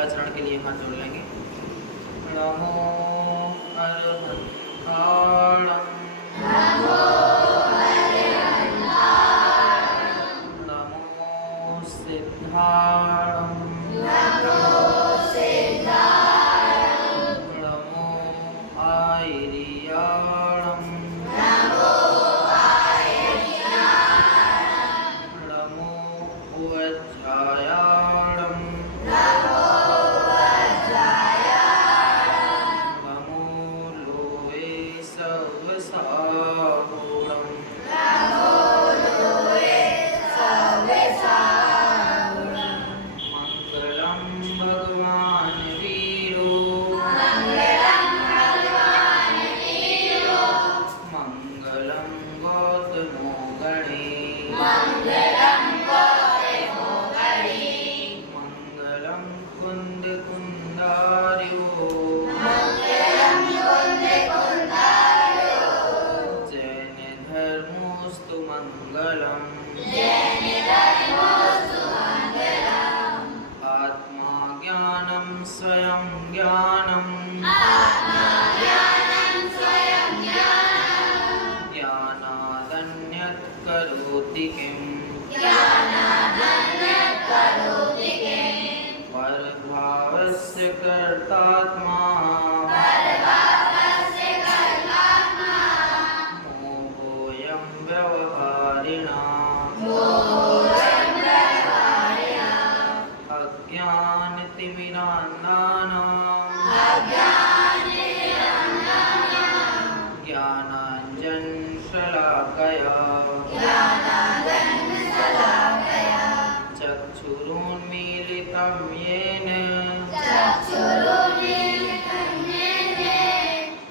मंगलाचरण के लिए हाथ जोड़ लेंगे। नमो अरहंताणं नमो सिद्धाणं नमो आयर्याणं नमो वज्रायाणं नमो लोहे सवसागुणं मंगलं भगवान् वीरो मंगलं गौतमो गणे मंगलं कुन्दकुन्दार्यो जैनधर्मोऽस्तु मंगलम् आत्मा ज्ञानं स्वयं ज्ञानं ज्ञानादन्यत् करोति किम् परभावस्य कर्तात्मा मोहोऽयं व्यवहारिणाम् अज्ञानतिमिरान्धानां ज्ञानाञ्जनशलाकया चक्षुरुन्मीलितं येन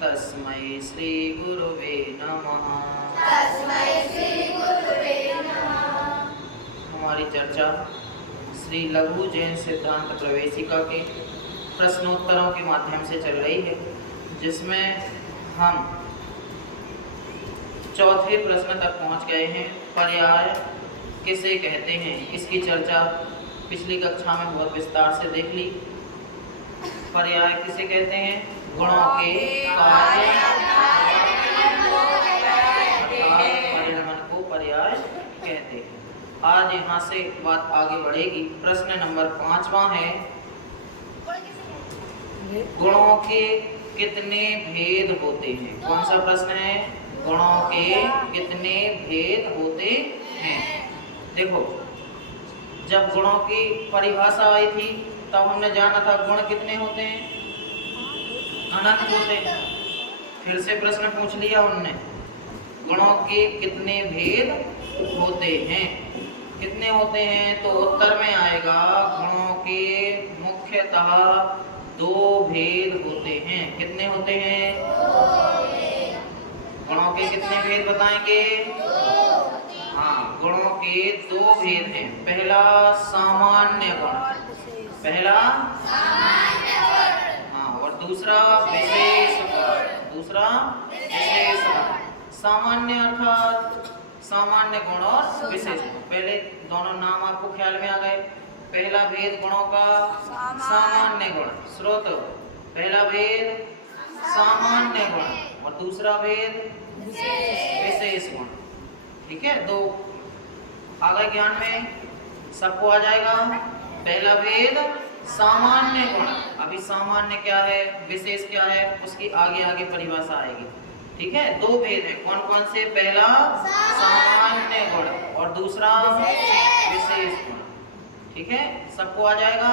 तस्मै श्रीगुरुवे नमः। हमारी चर्चा श्री लघु जैन सिद्धांत प्रवेशिका के प्रश्नोत्तरों के माध्यम से चल रही है, जिसमें हम चौथे प्रश्न तक पहुंच गए हैं। पर्याय किसे कहते हैं, इसकी चर्चा पिछली कक्षा में बहुत विस्तार से देख ली। पर्याय किसे कहते हैं? गुणों के कार्य परिणमन को पर्याय कहते हैं। आज यहाँ से बात आगे बढ़ेगी। प्रश्न नंबर 5वां है, गुणों के कितने भेद होते हैं? कौन सा प्रश्न है? गुणों के कितने भेद होते हैं? देखो, जब गुणों की परिभाषा आई थी तब हमने जाना था गुण कितने होते हैं? अनंत होते हैं। फिर से प्रश्न पूछ लिया उनने, गुणों के कितने भेद होते हैं? कितने होते हैं? तो उत्तर में आएगा गुणों के मुख्यतः 2 भेद होते हैं। कितने होते हैं? गुणों के कितने भेद बताएंगे? हाँ, गुणों के 2 भेद हैं। पहला सामान्य गुण, हाँ, और दूसरा विशेष गुण। सामान्य अर्थात सामान्य गुण और विशेष गुण। पहले दोनों नाम आपको ख्याल में आ गए। पहला भेद गुणों का सामान्य गुण, स्रोत। पहला भेद सामान्य गुण और दूसरा भेद विशेष गुण। ठीक है, 2 आ गए ज्ञान में, सबको आ जाएगा। पहला भेद सामान्य गुण। अभी सामान्य क्या है, विशेष क्या है, उसकी आगे आगे परिभाषा आएगी। ठीक है, 2 भेद है। कौन कौन से? पहला सामान्य गुण और दूसरा विशेष गुण। ठीक है, सबको आ जाएगा।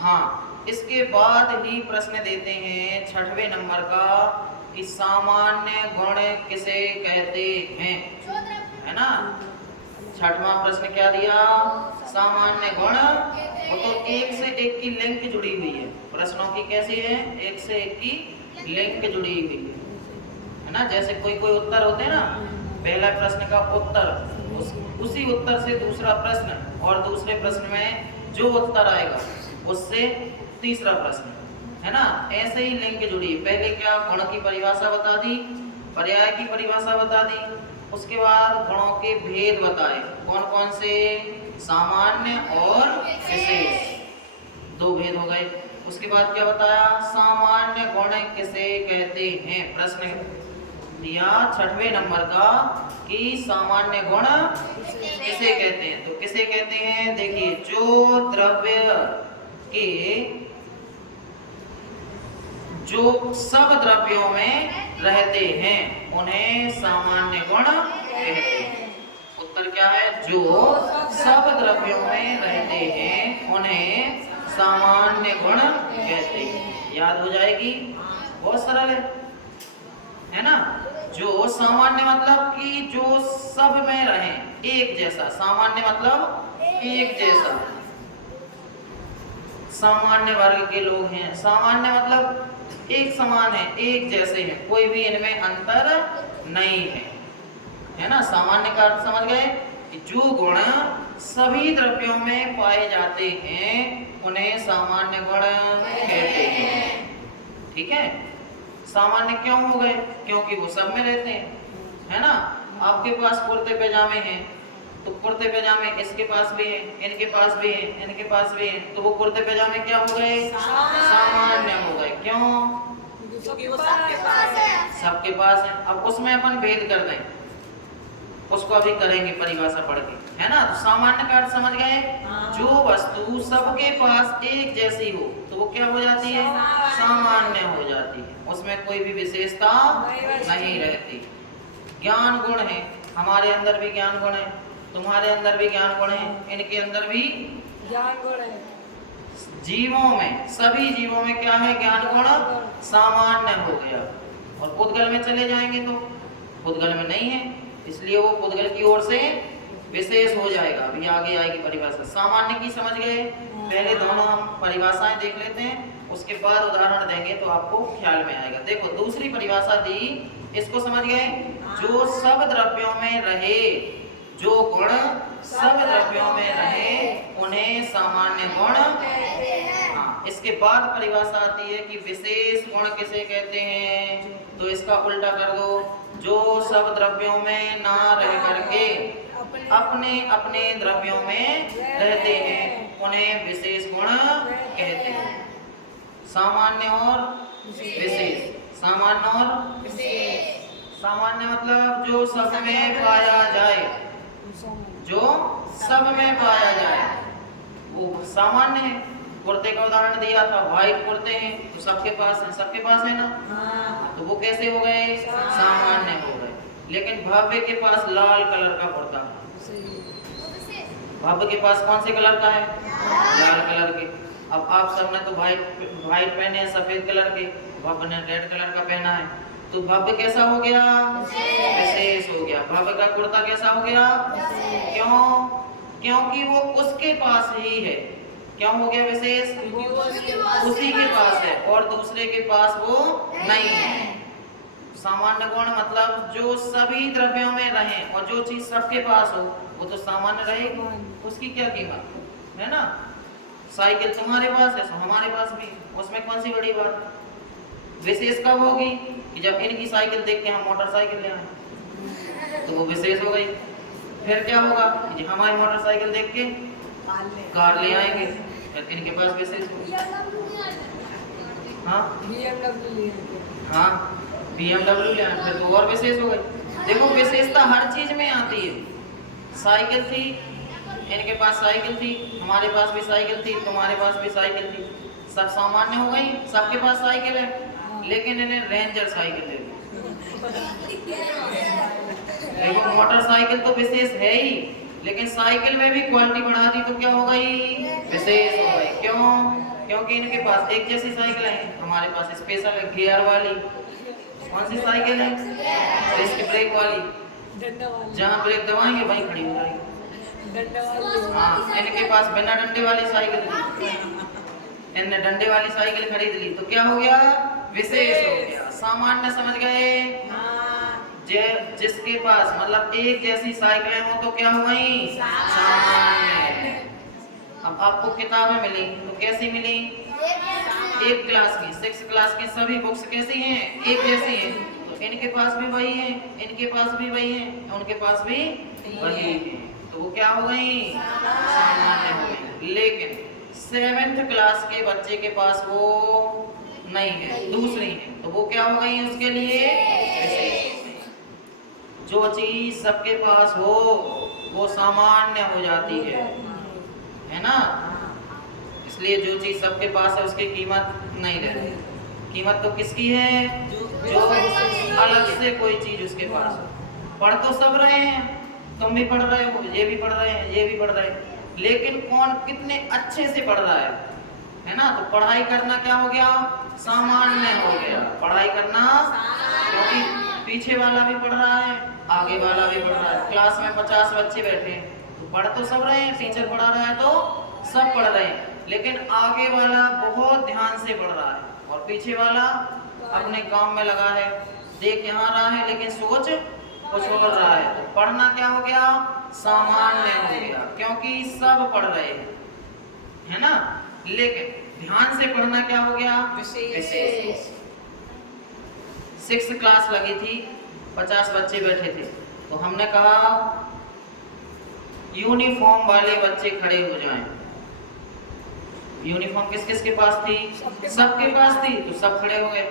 हाँ, इसके बाद ही प्रश्न देते हैं 6वें नंबर का कि सामान्य गुण किसे कहते हैं, है ना। 6वां प्रश्न क्या दिया? सामान्य गुण। वो तो 1 से 1 की लिंक जुड़ी हुई है। प्रश्नों की कैसी है? 1 से 1 की लिंक जुड़ी हुई है ना। जैसे कोई उत्तर होते हैं ना, पहला प्रश्न का उत्तर, उसी उत्तर से दूसरा प्रश्न और दूसरे प्रश्न में जो उत्तर आएगा उससे तीसरा प्रश्न, है ना। ऐसे ही लिंक जुड़ी। पहले क्या? गुण की परिभाषा बता दी, पर्याय की परिभाषा बता दी, उसके बाद गुणों के भेद बताए। कौन कौन से? सामान्य और विशेष, 2 भेद गए। उसके बाद क्या बताया, सामान्य गुण किसे कहते हैं, प्रश्न दिया 6वें नंबर का कि सामान्य गुण किसे कहते हैं। तो किसे कहते हैं, देखिए जो द्रव्य के जो सब द्रव्यों में रहते हैं उन्हें सामान्य गुण कहते हैं। उत्तर क्या है, जो सब द्रव्यों में रहते हैं उन्हें सामान्य गुण कहते हैं। याद हो जाएगी, बहुत सरल है ना। जो सामान्य मतलब कि जो सब में रहें, एक जैसा। सामान्य मतलब एक जैसा, सामान्य वर्ग के लोग हैं। सामान्य मतलब एक समान है, एक जैसे हैं, कोई भी इनमें अंतर नहीं है ना। सामान्य का अर्थ समझ गए कि जो गुण सभी द्रव्यों में पाए जाते हैं उन्हें सामान्य गुण कहते हैं। ठीक है, सामान्य क्यों हो गए, क्योंकि वो सब में रहते हैं, है ना। आपके पास कुर्ते पैजामे हैं तो कुर्ते पैजामे इसके पास भी हैं, इनके पास भी हैं, इनके पास भी हैं, तो वो कुर्ते पैजामे क्या हो गए, सामान्य हो गए। क्यों, क्योंकि वो सबके पास है। सबके पास है। अब उसमें अपन भेद कर दें, उसको अभी करेंगे परिभाषा पढ़ के, है ना। तो सामान्य का अर्थ समझ गए, जो वस्तु सबके पास एक जैसी हो तो वो क्या हो जाती है, सामान्य हो जाती है, उसमें कोई भी विशेषता नहीं रहती। ज्ञान गुण है, हमारे अंदर भी ज्ञान गुण है, तुम्हारे अंदर भी ज्ञान गुण है, इनके अंदर भी ज्ञान गुण है। जीवों में, सभी जीवों में क्या है, ज्ञान गुण सामान्य हो गया। और पुद्गल में चले जाएंगे तो पुद्गल में नहीं है, इसलिए वो पुद्गल की ओर से विशेष हो जाएगा। अभी आगे आएगी परिभाषा। सामान्य की समझ गए, पहले दोनों हम परिभाषाएं देख लेते हैं, उसके बाद उदाहरण देंगे तो आपको ख्याल में आएगा। देखो दूसरी परिभाषा दी, इसको समझ गए, जो सब द्रव्यों में रहे, जो गुण सब द्रव्यों में रहे उन्हें सामान्य गुण। हाँ, इसके बाद परिभाषा आती है कि विशेष गुण किसे कहते हैं, तो इसका उल्टा कर दो, जो सब द्रव्यों में ना रह करके अपने अपने द्रव्यों में रहते हैं उन्हें विशेष गुण कहते हैं। सामान्य और विशेष, सामान्य और विशेष। सामान्य मतलब जो सब में पाया जाए, जो सब में पाया जाए वो सामान्य है। कुर्ते का उदाहरण दिया था, व्हाइट कुर्ते हैं तो सबके पास है, सबके पास है ना, तो वो कैसे हो गए, सामान्य हो गए। लेकिन भव्य के पास लाल कलर का कुर्ता है, भव्य के पास कौन से कलर का है, लाल कलर के। अब आप सबने तो व्हाइट पहने हैं, सफेद कलर के, भव्य ने रेड कलर का पहना है, तो भव्य कैसा हो गया, विशेष हो गया। भव्य का कुर्ता कैसा हो गया, क्यों, क्योंकि वो उसके पास ही है। क्यों हो गया विशेष, उसी के पास है और दूसरे के पास वो नहीं है। सामान्य गुण मतलब जो सभी द्रव्यों में रहे और जो चीज सबके पास हो वो तो सामान्य रहेगी, उसकी क्या कीमत है ना। साइकिल तुम्हारे पास है तो हमारे पास भी, उसमें कौन सी बड़ी बात। विशेष कब होगी कि जब इनकी साइकिल देख के हम मोटरसाइकिल ले आए तो वो विशेष हो गई। फिर क्या होगा कि हमारी मोटरसाइकिल देख के कार ले आएंगे, फिर इनके पास विशेष होगी। हाँ हाँ, BMW ले आए फिर तो और विशेष हो गई। देखो विशेषता हर चीज में आती है। साइकिल थी, इनके पास साइकिल थी, हमारे पास भी साइकिल थी, तुम्हारे पास भी साइकिल थी, सब सामान्य हो गई, सबके पास साइकिल है, लेकिन इन्हें रेंजर साइकिल ले दी। देखो मोटरसाइकिल तो विशेष है ही, लेकिन साइकिल में भी क्वालिटी बढ़ा दी तो क्या हो गई, विशेष हो गई। क्यों, क्योंकि इनके पास एक जैसी साइकिल है, हमारे पास स्पेशल है, गियर वाली। कौन सी साइकिल है, इसकी ब्रेक वाली, जहाँ ब्रेक दबाएंगे वहीं खड़ी हो जाएगी। हाँ, इनके पास बिना डंडे वाली साइकिल थी, इनने डंडे वाली साइकिल खरीद ली तो क्या हो गया, विशेष हो गया। सामान्य समझ गए, जिसके पास मतलब एक जैसी साइकिलें हो तो क्या हो गई, सामान्य। अब आपको किताबें मिली तो कैसी मिली, एक क्लास की, 6 क्लास की सभी बुक्स कैसी हैं, एक जैसी हैं, तो इनके पास भी वही है, इनके पास भी वही है, उनके पास भी वही है, तो वो क्या हो गई, सामान्य हो गई। लेकिन 7th क्लास के बच्चे के पास वो नहीं है, दूसरी है, तो वो क्या हो गई उसके लिए विशेष हो गई। जो चीज सबके पास हो वो सामान्य हो जाती है ना। इसलिए जो चीज सबके पास है उसकी कीमत नहीं रहती। कीमत तो किसकी है? जो अलग से कोई चीज उसके पास हो। पढ़ तो सब रहे हैं, तुम भी पढ़ रहे हो, ये भी पढ़ रहे हैं, ये भी पढ़ रहे हैं, लेकिन कौन कितने अच्छे से पढ़ रहा है ना। तो पढ़ाई करना क्या हो गया? सामान्य हो गया पढ़ाई करना, क्योंकि पीछे वाला भी पढ़ रहा है, आगे वाला भी पढ़ रहा है। क्लास में 50 बच्चे बैठे हैं तो पढ़ तो सब रहे हैं, टीचर पढ़ा रहा है तो सब पढ़ रहे हैं, लेकिन आगे वाला बहुत ध्यान से पढ़ रहा है और पीछे वाला अपने काम में लगा है, देख यहाँ रहा है लेकिन सोच कुछ और रहा है। तो पढ़ना क्या हो गया? सामान्य हो गया, क्योंकि सब पढ़ रहे हैं, है ना। लेकिन ध्यान से पढ़ना क्या हो गया? विशेष। 6th क्लास लगी थी, 50 बच्चे बैठे थे, तो हमने कहा यूनिफॉर्म वाले बच्चे खड़े हो जाएं। यूनिफॉर्म किस किस के पास थी? सबके पास थी, तो सब खड़े हो गए।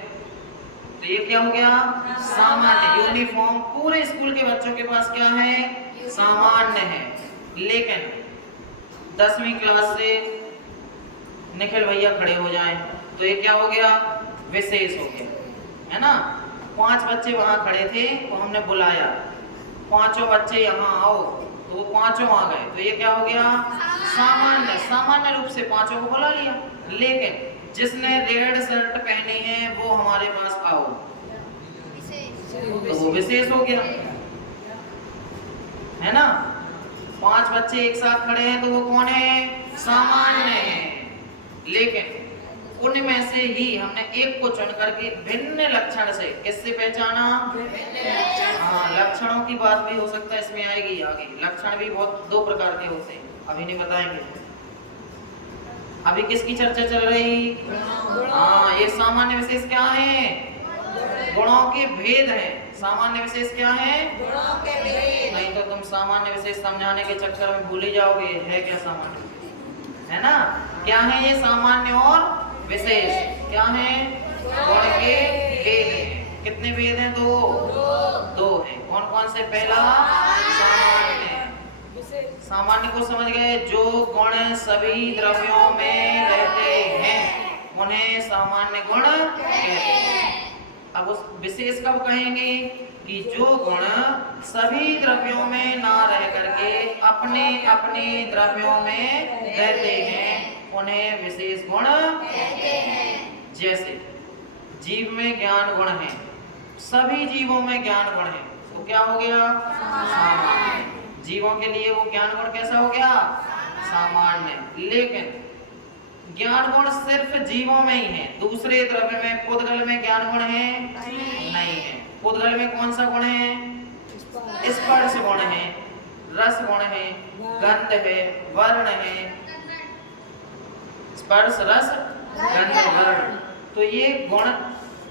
तो ये क्या हो गया? सामान्य। यूनिफॉर्म पूरे स्कूल के बच्चों के पास क्या है? सामान्य है। लेकिन 10वीं क्लास से निखिल भैया खड़े हो जाएं तो ये क्या हो गया? विशेष हो गया, है ना। 5 बच्चे वहां खड़े थे तो हमने बुलाया, 5 बच्चे यहाँ आओ, तो वो 5 आ गए, तो ये क्या हो गया? सामान्य। सामान्य रूप से 5 को बुला लिया। लेकिन जिसने रेड शर्ट पहनी है वो हमारे पास आओ, तो वो विशेष हो गया, है ना। 5 बच्चे एक साथ खड़े हैं तो वो कौन है? सामान्य है। लेकिन उनमें से ही हमने एक को चुन करके भिन्न लक्षण से, किससे पहचाना? हाँ, लक्षणों की बात भी हो सकता है इसमें आएगी आगे। लक्षण भी बहुत 2 प्रकार के होते हैं, अभी नहीं बताएंगे। अभी किसकी चर्चा चल रही? हाँ, ये सामान्य विशेष क्या है? गुणों के भेद है। सामान्य विशेष क्या है? नहीं तो तुम सामान्य विशेष समझाने के चक्कर में भूल ही जाओगे है क्या सामान्य, है ना। क्या है ये? सामान्य और विशेष क्या है? गुण के भेद हैं। कितने भेद हैं? 2 हैं। कौन कौन से? पहला सामान्य। सामान्य को समझ गए? जो गुण सभी द्रव्यों में रहते हैं उन्हें सामान्य गुण कहते हैं। अब उस विशेष कब कहेंगे? कि जो गुण सभी द्रव्यों में ना रह करके अपने अपने द्रव्यों में रहते हैं उन्हें विशेष गुण कहते हैं। जैसे जीव में ज्ञान गुण है, सभी जीवों में ज्ञान गुण है, तो क्या हो गया? सामान्य। जीवों के लिए वो ज्ञान गुण कैसा हो गया? सामान्य। लेकिन ज्ञान गुण सिर्फ जीवों में ही है, दूसरे द्रव्य में, पुद्गल में ज्ञान गुण है? नहीं है। पुद्गल में कौन सा गुण है? स्पर्श गुण है, रस गुण है, गंध है, वर्ण है। स्पर्श, रस, गंध, वर्ण। तो ये गुण,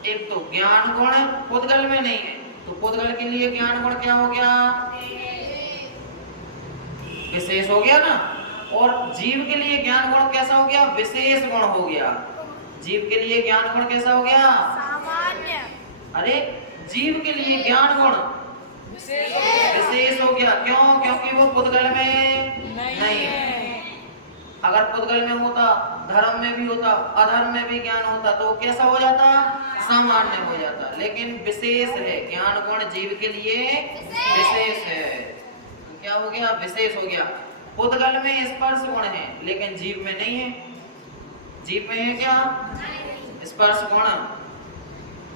एक तो ज्ञान गुण पुद्गल में नहीं है, तो पुद्गल के लिए ज्ञान गुण क्या हो गया? विशेष हो गया ना। और जीव के लिए ज्ञान गुण कैसा हो गया? विशेष गुण हो गया। जीव के लिए ज्ञान गुण कैसा हो गया? सामान्य। अरे जीव के लिए ज्ञान गुण विशेष हो गया। क्यों? क्योंकि वो पुद्गल में नहीं है। अगर पुद्गल में होता, धर्म में भी होता, अधर्म में भी ज्ञान होता, तो कैसा हो जाता? सामान्य हो जाता। लेकिन विशेष है, ज्ञान गुण जीव के लिए विशेष है, तो क्या हो गया? विशेष हो गया। पुद्गल में स्पर्श गुण है लेकिन जीव में नहीं है। जीव में है क्या? स्पर्श गुण,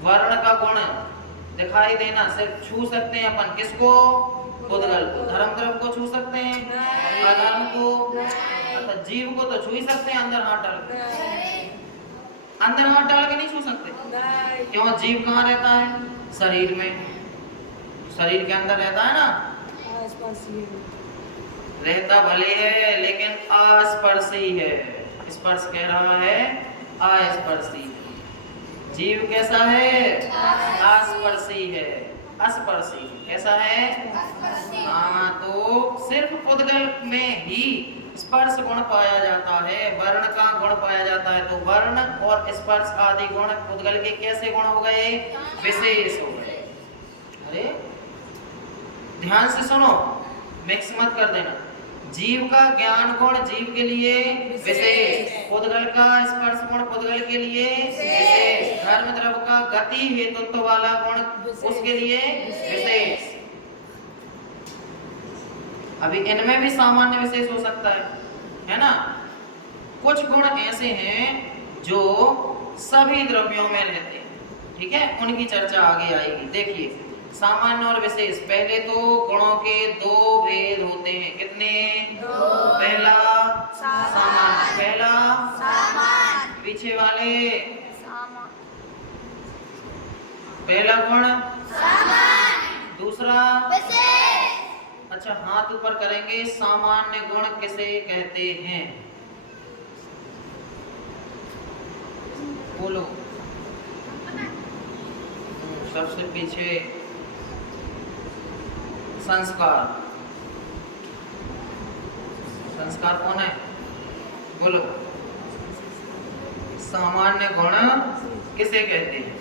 वर्ण का गुण, दिखाई देना, सिर्फ छू सकते हैं अपन किसको? पुद्गल को। धर्म द्रव्य को छू सकते हैं? अधर्म को? अर्थात जीव को तो छू ही सकते हैं अंदर हाथ डाल के। अंदर हाथ डाल के नहीं छू सकते। क्यों? जीव कहाँ रहता है? शरीर में। शरीर के अंदर रहता है ना। रहता भले है लेकिन अस्पर्शी है। स्पर्श कह रहा है अस्पर्शी। जीव कैसा है? अस्पर्शी है। अस्पर्शी। कैसा है? हाँ, तो सिर्फ पुद्गल में ही स्पर्श गुण पाया जाता है, वर्ण का गुण पाया जाता है। तो वर्ण और स्पर्श आदि गुण पुद्गल के कैसे गुण हो गए? विशेष हो गए। अरे ध्यान से सुनो, मिक्स मत कर देना। जीव का ज्ञान गुण जीव के लिए विशेष, पुद्गल का स्पर्श गुण पुद्गल के लिए विशेष, धर्म द्रव्य का गति हेतुत्व वाला गुण उसके लिए विशेष। अभी इनमें भी सामान्य विशेष हो सकता है ना। कुछ गुण ऐसे हैं जो सभी द्रव्यों में रहते हैं, ठीक है, उनकी चर्चा आगे आएगी। देखिए सामान्य और विशेष। पहले तो गुणों के दो भेद होते हैं। कितने? दो। पहला सामान्य, पहला सामान्य, पीछे वाले पहला गुण सामान्य, दूसरा विशेष। अच्छा, हाथ ऊपर करेंगे। सामान्य गुण किसे कहते हैं? बोलो। सबसे पीछे संस्कार। संस्कार कौन है? बोलो। सामान्य गुण किसे कहते हैं?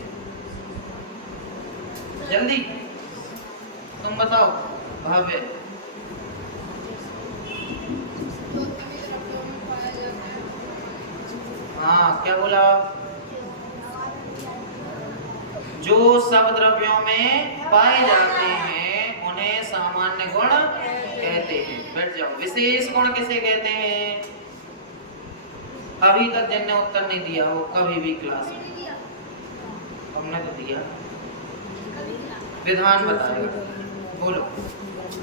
जल्दी तुम बताओ। भव्य। हाँ, क्या बोला? जो सब द्रव्यों में पाए जाते हैं उन्हें सामान्य गुण कहते हैं। बैठ जाओ। विशेष गुण किसे कहते हैं? अभी तक जिनने उत्तर नहीं दिया हो कभी भी क्लास में, हमने तो दिया। विधान बताओ, बोलो।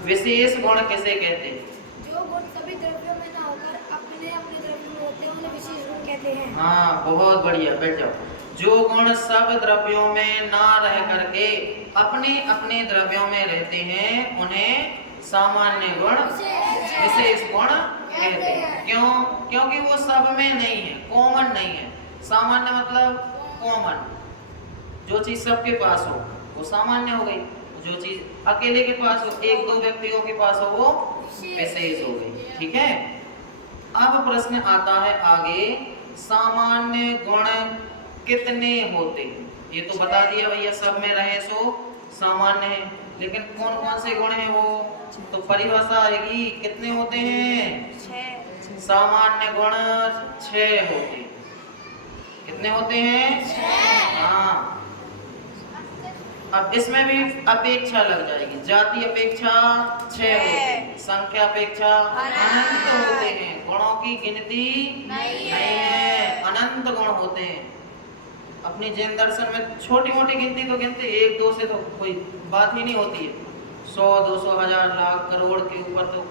विशेष गुण किसे कहते हैं? जो गुण सभी द्रव्यों में ना होकर अपने अपने द्रव्य में होते हैं उन्हें विशेष गुण कहते हैं। हाँ, बहुत बढ़िया। बैठ जाओ। जो गुण सब द्रव्यों में ना रह करके अपने अपने द्रव्यों में रहते हैं उन्हें सामान्य गुण विशेष गुण कहते हैं। क्यों? क्योंकि वो सब में नहीं है, कॉमन नहीं है। सामान्य मतलब कॉमन, जो चीज सबके पास हो वो सामान्य हो गई, जो चीज अकेले के पास हो, एक दो व्यक्तियों के पास हो, वो विशेष हो गई। ठीक है। अब प्रश्न आता है आगे, सामान्य गुण कितने होते हैं? ये तो बता दिया भैया, सब में रहे सो सामान्य है, लेकिन कौन कौन से गुण हैं वो तो परिभाषा आएगी। कितने होते हैं? 6। सामान्य गुण 6 होते हैं। कितने होते हैं? 6। हाँ, अब इसमें भी अपेक्षा लग जाएगी। जाति अपेक्षा 6 होते हैं, संख्या अपेक्षा अनंत होते हैं। गुणों की गिनती नहीं है, अनंत गुण होते हैं। अपनी जैन दर्शन में छोटी मोटी गिनती तो गिनते, 1 2 से तो कोई बात ही नहीं होती है। 100 200 1000 लाख करोड़ के ऊपर तो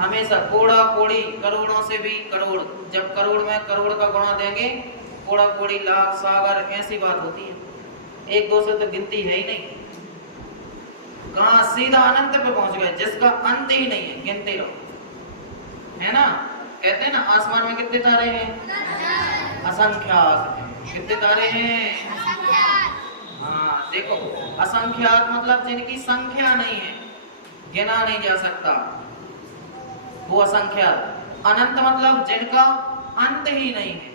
हमेशा कोड़ा कोड़ी, करोड़ों से भी करोड़। जब करोड़ में करोड़ का गुणा देंगे, कोड़ा कोड़ी लाख सागर, ऐसी बात होती है। 1 2 से तो गिनती है ही नहीं। कहाँ सीधा अनंत पे पहुंच गए, जिसका अंत ही नहीं है, गिनते रहो। है ना? कहते हैं ना, आसमान में कितने तारे हैं? असंख्यात। कितने तारे हैं? हाँ, देखो, असंख्यात मतलब जिनकी संख्या नहीं है, गिना नहीं जा सकता, वो असंख्यात। अनंत मतलब जिनका अंत ही नहीं है।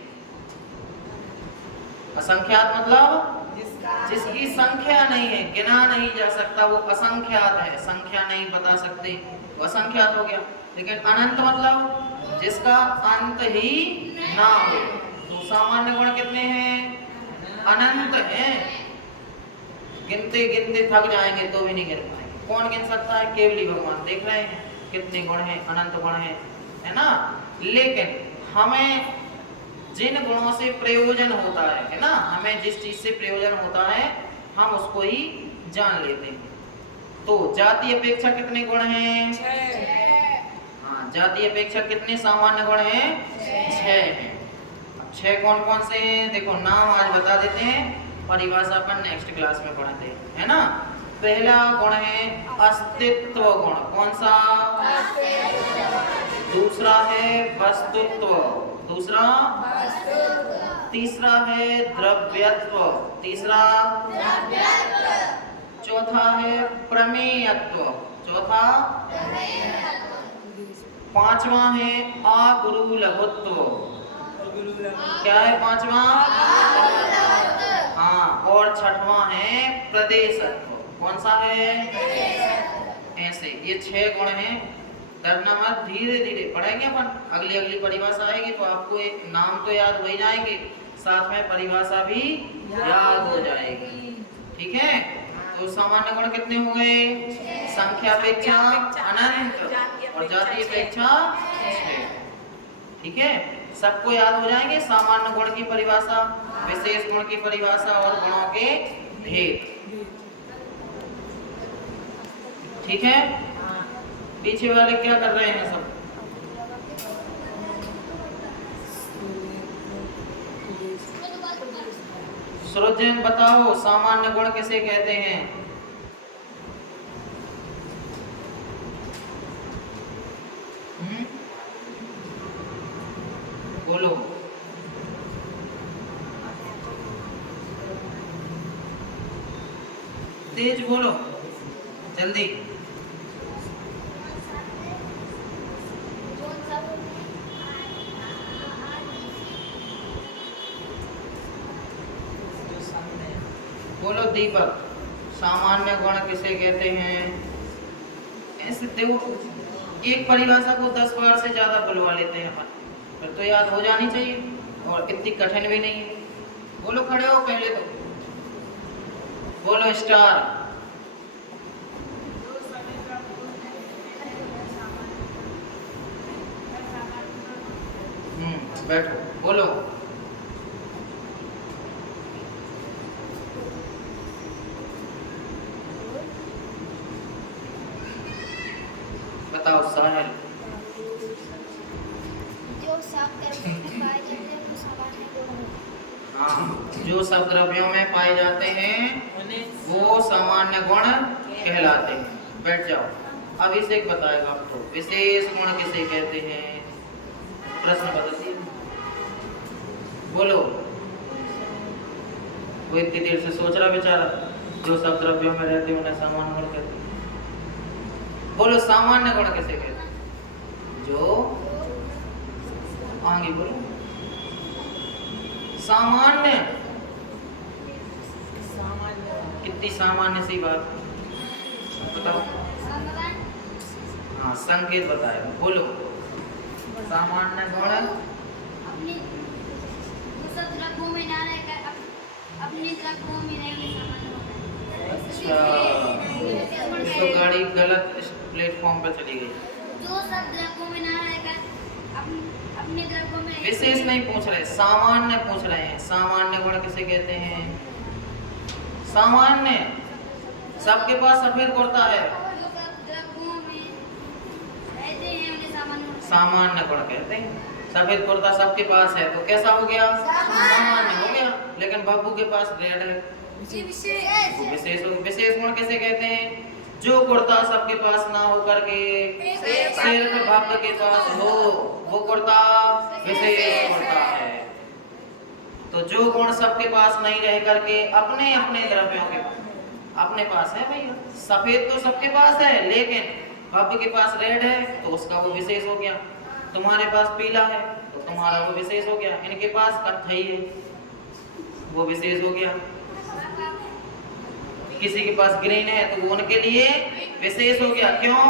असंख्यात मतलब जिसकी संख्या नहीं है, गिना नहीं जा सकता, वो असंख्यात है। संख्या नहीं बता सकते, वो असंख्यात हो गया। लेकिन अनंत मतलब जिसका अंत ही ना हो। तो सामान्य गुण कितने हैं? अनंत हैं। गिनते गिनते थक जाएंगे तो भी नहीं गिन पाएंगे। कौन गिन सकता है? केवली भगवान। देख रहे हैं कितने गुण हैं, अनंत गुण हैं, है ना? लेकिन हमें जिन गुणों से प्रयोजन होता है ना, हमें जिस चीज से प्रयोजन होता है हम उसको ही जान लेते हैं। तो जाति अपेक्षा कितने गुण हैं? 6। हाँ, जाति अपेक्षा कितने सामान्य गुण हैं? 6 हैं। 6 कौन कौन से हैं? देखो, नाम आज बता देते हैं, परिभाषा अपन नेक्स्ट क्लास में पढ़ते हैं, है ना? पहला गुण है अस्तित्व गुण। कौन सा? दूसरा है वस्तुत्व। दूसरा? तीसरा है द्रव्यत्व। तीसरा? चौथा है प्रमेयत्व, चौथा। पांचवा है अगुरु लघुत्व। क्या है पांचवा? हाँ, और छठवां है प्रदेशत्व। कौन सा है? ऐसे ये 6 गुण हैं। डरना मत, धीरे धीरे पढ़ेंगे अपन। अगली अगली परिभाषा आएगी तो आपको एक नाम तो याद हो ही जाएंगे, साथ में परिभाषा भी याद हो जाएगी। ठीक है, तो सामान्य गुण कितने हो गए? संख्यापेक्षा अनंत और जाति अपेक्षा श्रेष्ठ। ठीक है, सबको याद हो जाएंगे सामान्य गुण की परिभाषा, विशेष गुण की परिभाषा और गुणों के भेद। ठीक है, पीछे वाले क्या कर रहे हैं सब? सृजन बताओ, सामान्य गुण किसे कहते हैं? बोलो। तेज बोलो, जल्दी। बोलो दीपक, सामान्य गुण किसे कहते हैं? ऐसे देखो, एक परिभाषा को 10 बार से ज्यादा बुलवा लेते हैं अपन, फिर तो याद हो जानी चाहिए और इतनी कठिन भी नहीं है। बोलो, खड़े हो पहले तो बोलो स्टार। बैठो, बोलो। बताओ साहिल। जो सब द्रव्यों में पाए जाते हैं वो सामान्य गुण हैं। हाँ, जो सब द्रव्यों में पाए जाते हैं वो सामान्य गुण कहलाते हैं। बैठ जाओ। अभिषेक बताएगा आपको विशेष गुण किसे कहते हैं। प्रश्न बदलिए, बोलो। वो इतनी देर से सोच रहा बेचारा। जो सब द्रव्यों में रहते हैं उन्हें सामान्य गुण कहते हैं। बोलो, सामान्य गुण किसे कहते हैं? जो आगे बोलो। सामान्य, कितनी सामान्य सी बात बताओ। हाँ, संकेत बताएगा। बोलो, सामान्य गुण अपने दूसरे द्रव्यों में ना रहकर अपने द्रव्यों में रहने सामान्य होता है। अच्छा, तो गाड़ी गलत प्लेटफॉर्म पर चली गई। जो सब द्रव्यों में ना रहकर अपने द्रव्यों में विशेष नहीं पूछ रहे, सामान्य पूछ रहे हैं। सामान्य गुण किसे कहते हैं? सामान्य, सबके पास सफेद कुर्ता है, जो सब द्रव्यों में रहते हैं उन्हें सामान्य गुण कहते हैं। सफेद कुर्ता सबके पास है तो कैसा हो गया? सामान्य हो गया। लेकिन बब्बू के पास रेड है, विशेष हो। विशेष गुण किसे कहते हैं? जो कुर्ता सबके पास ना हो करके सिर्फ भक्त के पास हो, वो कुर्ता विशेष कुर्ता है। तो जो गुण सबके पास नहीं रह करके अपने अपने द्रव्यों के अपने पास है भैया। सफेद तो सबके पास है लेकिन भव्य के पास रेड है तो उसका वो विशेष हो गया। तुम्हारे पास पीला है तो तुम्हारा वो विशेष हो गया। इनके पास कत्थई है, वो विशेष हो गया। किसी के पास ग्रीन है तो वो उनके लिए विशेष हो गया। क्यों?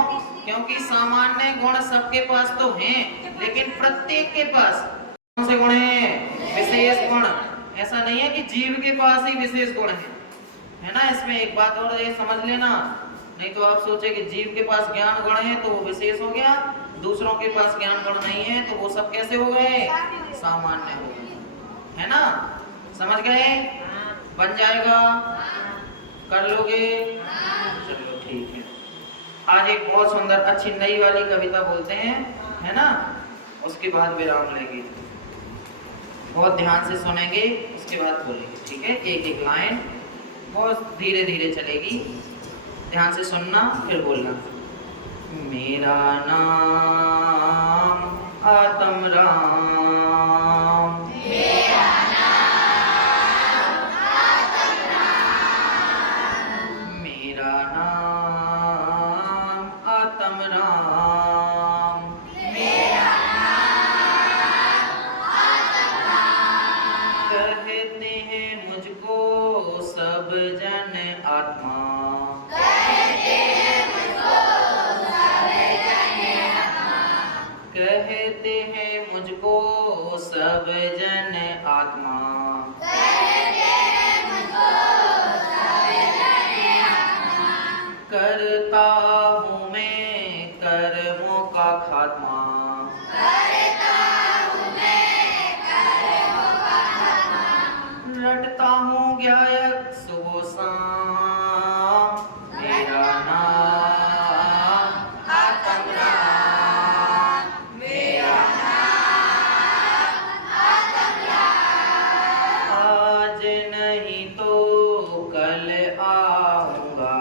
क्योंकि सामान्य गुण सबके पास तो हैं लेकिन प्रत्येक के पास कौन से गुण हैं? विशेष गुण। ऐसा नहीं है कि जीव के पास ही विशेष गुण है ना। इसमें एक बात और ये समझ लेना, नहीं तो आप सोचे कि जीव के पास ज्ञान गुण है तो वो विशेष हो गया, दूसरों के पास ज्ञान गुण नहीं है तो वो सब कैसे हो गए? सामान्य हो गए, है ना। समझ गए? बन जाएगा? कर लोगे? चलो ठीक है। आज एक बहुत सुंदर अच्छी नई वाली कविता बोलते हैं, है ना, उसके बाद विराम लेंगे। बहुत ध्यान से सुनेंगे, उसके बाद बोलेंगे, ठीक है। एक एक लाइन बहुत धीरे धीरे चलेगी, ध्यान से सुनना फिर बोलना। मेरा नाम आत्म राम, मेरा नाम आत्म राम, मेरा सब जन आत्मा। कहते हैं मुझको सब जन आत्मा। करता हूँ मैं कर्मों का खात्मा। रटता हूँ गायक सुबह शाम, मेरा नाम आत्म राम, मेरा आज नहीं तो कल आऊंगा।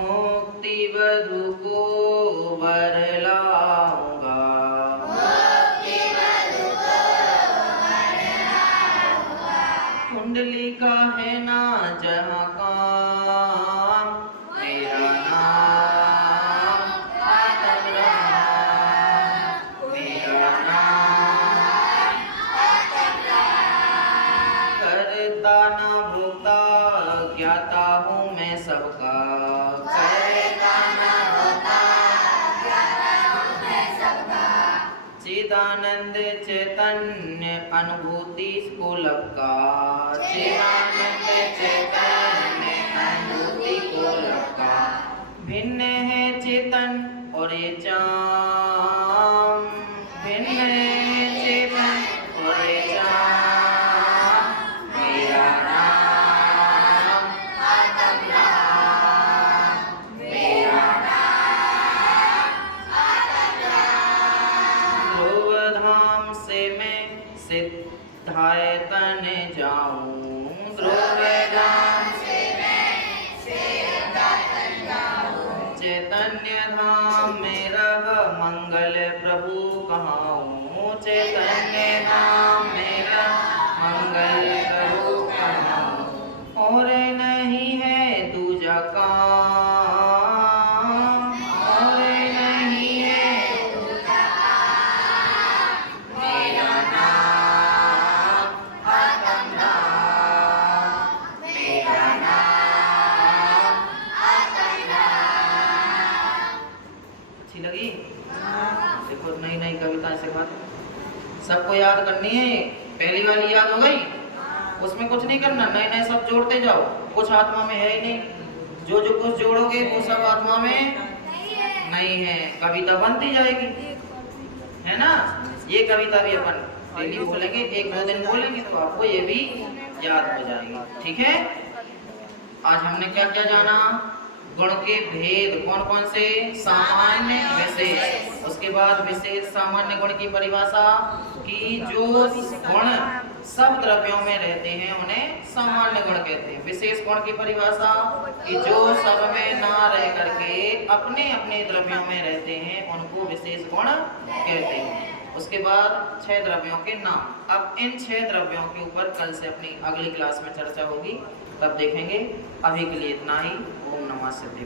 मुक्ति वधु को बरलाऊंगा। कुंडली का है ना जहाँ काम, मेरा नाम आत्म राम, मेरा नाम करता ना भोगता ज्ञाता हूँ मैं सबका। करता ना भोगता चिदानंद चैतन्य अनुभूति को लपका। चिदानंद चैतन्य अनुभूति को लपका। भिन्न है चेतन और ये चाम, भिन्न है चेतन और ये चाम, मेरा नाम आत्म राम, मेरा ध्रुव धाम से मैं सिद्धायतन जाऊं। ध्रुव धाम से चैतन्य धाम में रह मंगल प्रभु कहाऊं। चैतन्य धाम में रह मंगल प्रभु कहाऊं। और नहीं है दूजा काम, और नहीं है दूजा काम, मेरा नाम आत्म राम, मेरा नाम आत्म राम। अच्छी लगी? देखो नई नई कविता सिखाते हैं। सबको याद करनी है। पहली वाली याद हो गई, उसमें कुछ नहीं करना, नए नए सब जोड़ते जाओ। कुछ आत्मा में है ही नहीं, जो जो कुछ जोड़ोगे वो सब आत्मा में नहीं है। कविता बनती जाएगी, है ना। ये कविता भी अपन डेली बोलेंगे, एक दो दिन बोलेंगे तो आपको ये भी याद हो जाएगी। ठीक है। आज हमने क्या क्या जाना? गुण के भेद कौन कौन से? सामान्य, विशेष। उसके बाद विशेष सामान्य गुण की परिभाषा कि जो गुण सब द्रव्यों में रहते हैं उन्हें सामान्य गुण कहते हैं। विशेष गुण की परिभाषा कि जो सब में ना रह करके अपने अपने द्रव्यों में रहते हैं उनको विशेष गुण कहते हैं। उसके बाद 6 द्रव्यों के नाम। अब इन 6 द्रव्यों के ऊपर कल से अपनी अगली क्लास में चर्चा होगी, तब देखेंगे। अभी के लिए इतना ही। ओम नमः शिवाय।